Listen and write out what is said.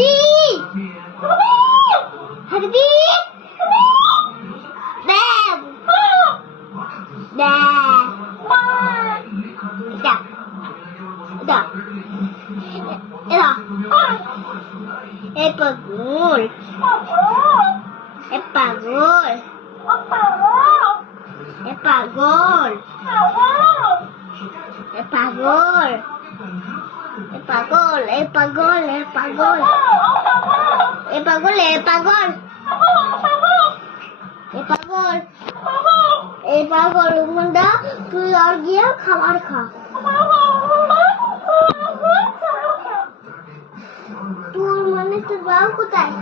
Hadi. Hadi. Bam. Bam. Da. Da. Da. Epagol. Epagol. Epagol. Epagol. Epagol. Epagol. Epagol. Epagol. Epagol. Epagol. Epagol. Bunda তুই আর গিয়ে খাবার খা তোর মানে তোর বাবা কোথায়